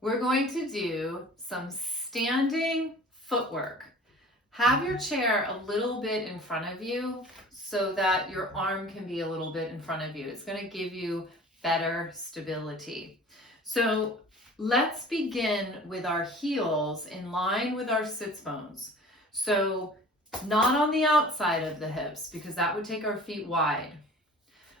we're going to do some standing footwork. Have your chair a little bit in front of you so that your arm can be a little bit in front of you. It's going to give you better stability. So let's begin with our heels in line with our sits bones. So not on the outside of the hips because that would take our feet wide.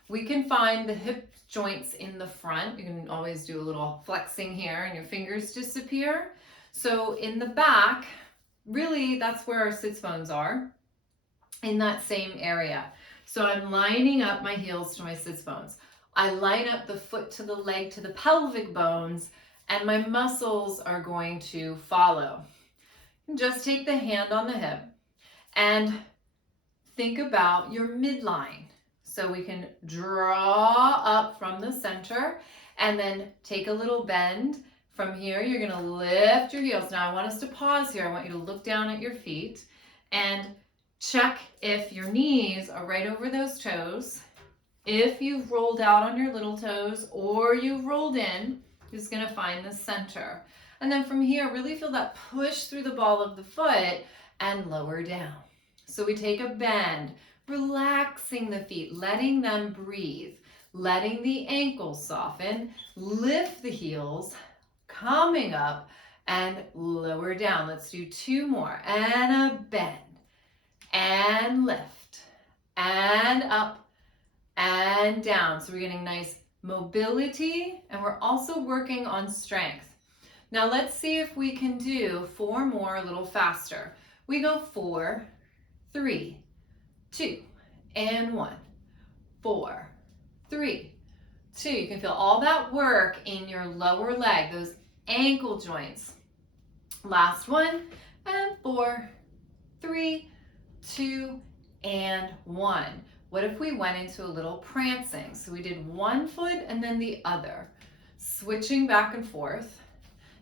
We can find the hip joints in the front. You can always do a little flexing here and your fingers disappear. So in the back, really that's where our sits bones are, in that same area. So I'm lining up my heels to my sits bones. I line up the foot to the leg to the pelvic bones, and my muscles are going to follow. Just take the hand on the hip and think about your midline. So we can draw up from the center and then take a little bend. From here, you're going to lift your heels. Now I want us to pause here. I want you to look down at your feet and check if your knees are right over those toes. If you've rolled out on your little toes or you've rolled in, you're just going to find the center. And then from here, really feel that push through the ball of the foot and lower down. So we take a bend, relaxing the feet, letting them breathe, letting the ankles soften, lift the heels, coming up and lower down. Let's do two more. And a bend, and lift, and up, and down. So we're getting nice mobility, and we're also working on strength. Now let's see if we can do four more a little faster. We go 4, 3, 2, and 1. 4, 3, 2. You can feel all that work in your lower leg, those ankle joints. Last one, and 4, 3, 2, and 1. What if we went into a little prancing? So we did one foot and then the other, switching back and forth.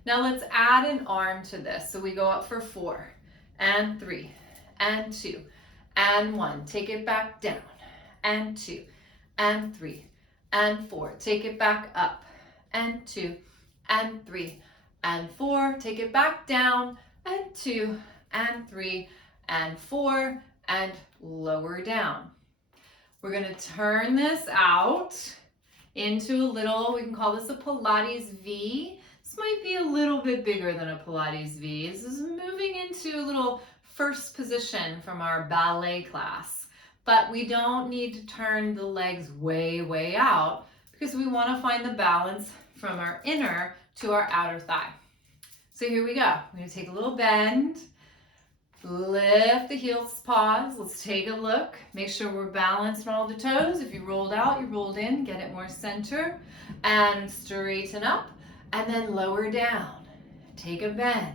Now let's add an arm to this. So we go up for 4, and 3, and 2, and 1. Take it back down, and 2, and 3, and 4. Take it back up, and 2, and 3, and 4. Take it back down, and 2, and 3, and 4, and lower down. We're going to turn this out into a little, we can call this a Pilates V. This might be a little bit bigger than a Pilates V. This is moving into a little first position from our ballet class. But we don't need to turn the legs way, way out because we want to find the balance from our inner to our outer thigh. So here we go. I'm going to take a little bend, lift the heels, pause. Let's take a look. Make sure we're balanced on all the toes. If you rolled out, you rolled in. Get it more center and straighten up and then lower down. Take a bend,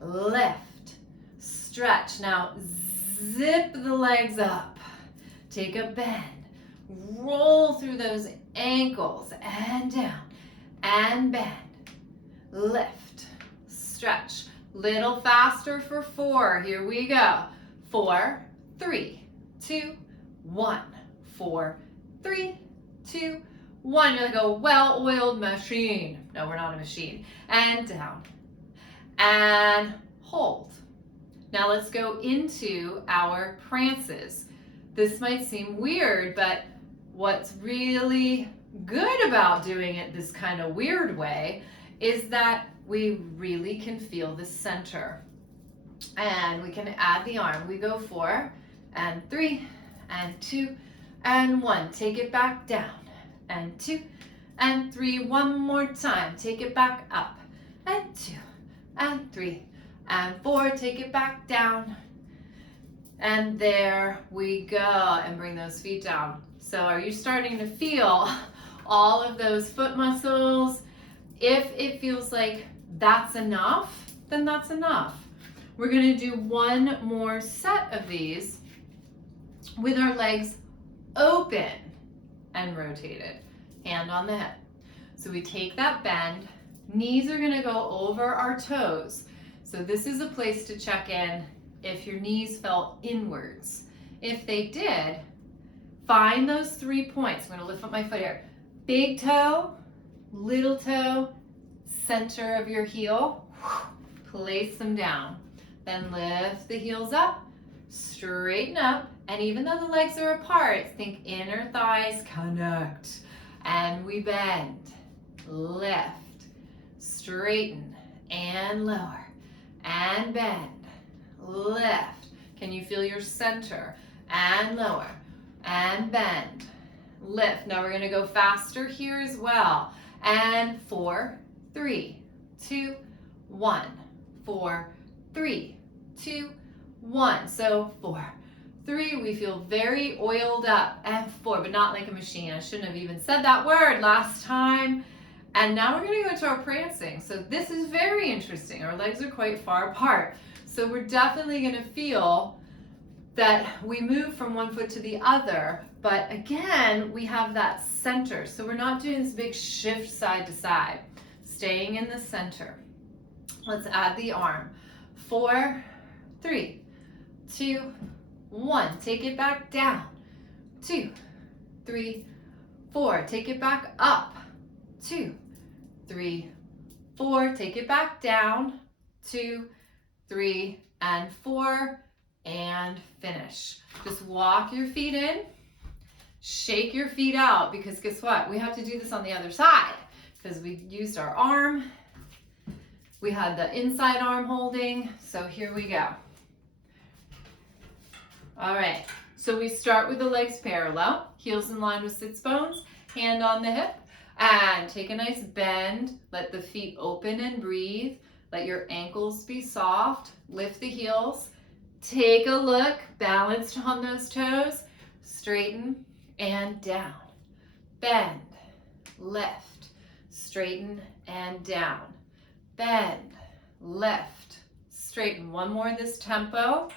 lift, stretch. Now zip the legs up. Take a bend, roll through those ankles and down and bend, lift, stretch. Little faster for 4. Here we go. 4, 3, 2, 1. 4, 3, 2, 1. You're like a well-oiled machine. No, we're not a machine. And down. And hold. Now let's go into our prances. This might seem weird, but what's really good about doing it this kind of weird way is that we really can feel the center. And we can add the arm. We go 4, and 3, and 2, and 1. Take it back down, and 2, and 3. One more time. Take it back up, and 2, and 3, and 4. Take it back down. And there we go. And bring those feet down. So are you starting to feel all of those foot muscles? If it feels like that's enough, then that's enough. We're going to do one more set of these with our legs open and rotated, hand on the hip. So we take that bend, knees are going to go over our toes. So this is a place to check in if your knees fell inwards. If they did, find those 3 points. I'm going to lift up my foot here. Big toe, little toe, center of your heel, place them down. Then lift the heels up, straighten up, and even though the legs are apart, think inner thighs connect. And we bend, lift, straighten, and lower, and bend, lift. Can you feel your center? And lower, and bend, lift. Now we're gonna go faster here as well. And 4, 3, 2, 1, 4, 3, 2, 1. So 4, 3, we feel very oiled up. And 4, but not like a machine. I shouldn't have even said that word last time. And now we're gonna go into our prancing. So this is very interesting. Our legs are quite far apart. So we're definitely gonna feel that we move from one foot to the other, but again, we have that center. So we're not doing this big shift side to side, staying in the center. Let's add the arm. 4, 3, 2, 1. Take it back down. 2, 3, 4. Take it back up. 2, 3, 4. Take it back down. 2, 3, and 4. And finish. Just walk your feet in, shake your feet out, because guess what? We have to do this on the other side because we used our arm. We had the inside arm holding. So here we go. All right. So we start with the legs parallel, heels in line with sits bones, hand on the hip, and take a nice bend. Let the feet open and breathe. Let your ankles be soft. Lift the heels. Take a look, balanced on those toes, straighten and down, bend, lift, straighten and down, bend, lift, straighten. One more this tempo,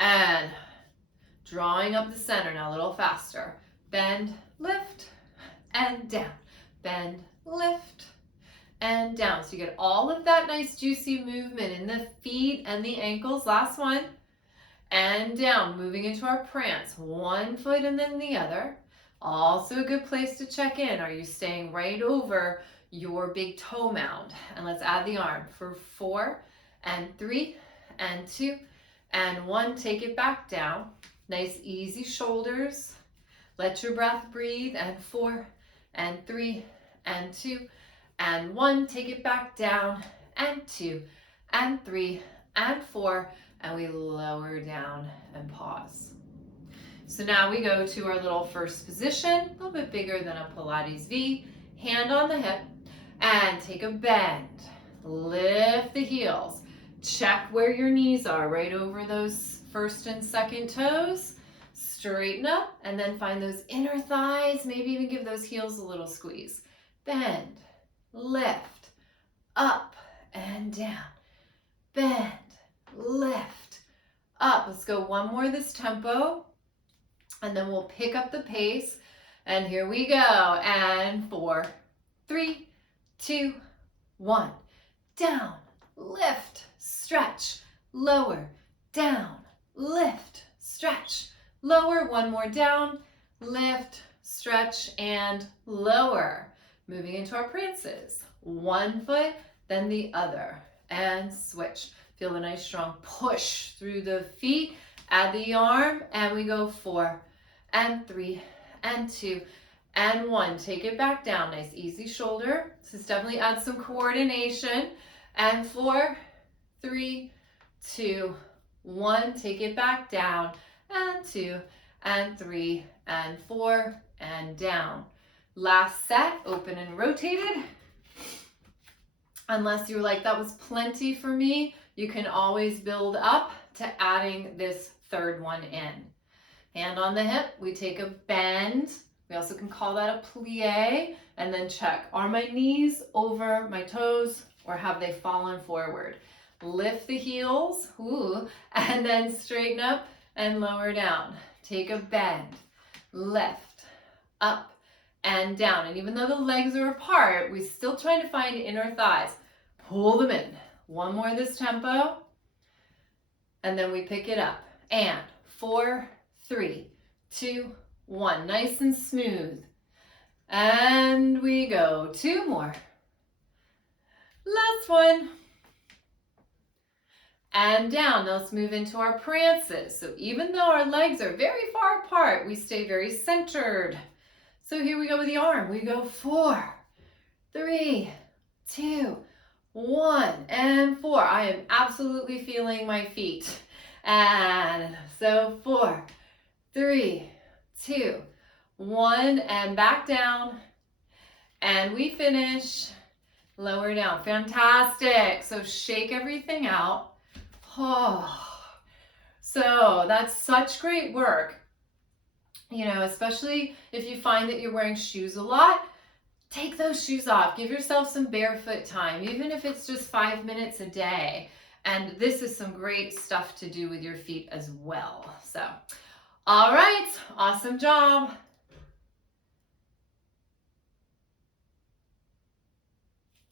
and drawing up the center now a little faster, bend, lift, and down, bend, lift, and down. So you get all of that nice juicy movement in the feet and the ankles. Last one. And down, moving into our prance. One foot and then the other. Also a good place to check in. Are you staying right over your big toe mound? And let's add the arm for 4 and 3 and 2 and 1. Take it back down. Nice easy shoulders. Let your breath breathe. And 4 and 3 and 2 and 1, take it back down, and 2, and 3, and 4, and we lower down and pause. So now we go to our little first position, a little bit bigger than a Pilates V, hand on the hip, and take a bend, lift the heels, check where your knees are, right over those first and second toes, straighten up, and then find those inner thighs, maybe even give those heels a little squeeze, bend, lift, up and down, bend, lift, up. Let's go one more this tempo, and then we'll pick up the pace, and here we go, and 4, 3, 2, 1, down, lift, stretch, lower, down, lift, stretch, lower, one more down, lift, stretch, and lower. Moving into our prances. One foot, then the other, and switch. Feel a nice strong push through the feet. Add the arm, and we go 4 and 3 and 2 and 1. Take it back down. Nice easy shoulder. This definitely adds some coordination. And 4, 3, 2, 1. Take it back down. And 2 and 3 and 4 and down. Last set, open and rotated. Unless you're like, that was plenty for me, you can always build up to adding this third one in. Hand on the hip, we take a bend. We also can call that a plie, and then check, are my knees over my toes or have they fallen forward? Lift the heels, ooh, and then straighten up and lower down. Take a bend, lift, up, and down. And even though the legs are apart, we're still trying to find inner thighs. Pull them in. One more this tempo. And then we pick it up. And 4, 3, 2, 1. Nice and smooth. And we go. 2 more. Last one. And down. Now let's move into our prances. So even though our legs are very far apart, we stay very centered. So here we go with the arm. We go 4, 3, 2, 1, and 4. I am absolutely feeling my feet. And so 4, 3, 2, 1, and back down. And we finish lower down. Fantastic. So shake everything out. Oh, so that's such great work. You know, especially if you find that you're wearing shoes a lot, take those shoes off. Give yourself some barefoot time, even if it's just 5 minutes a day. And this is some great stuff to do with your feet as well. So, all right, awesome job.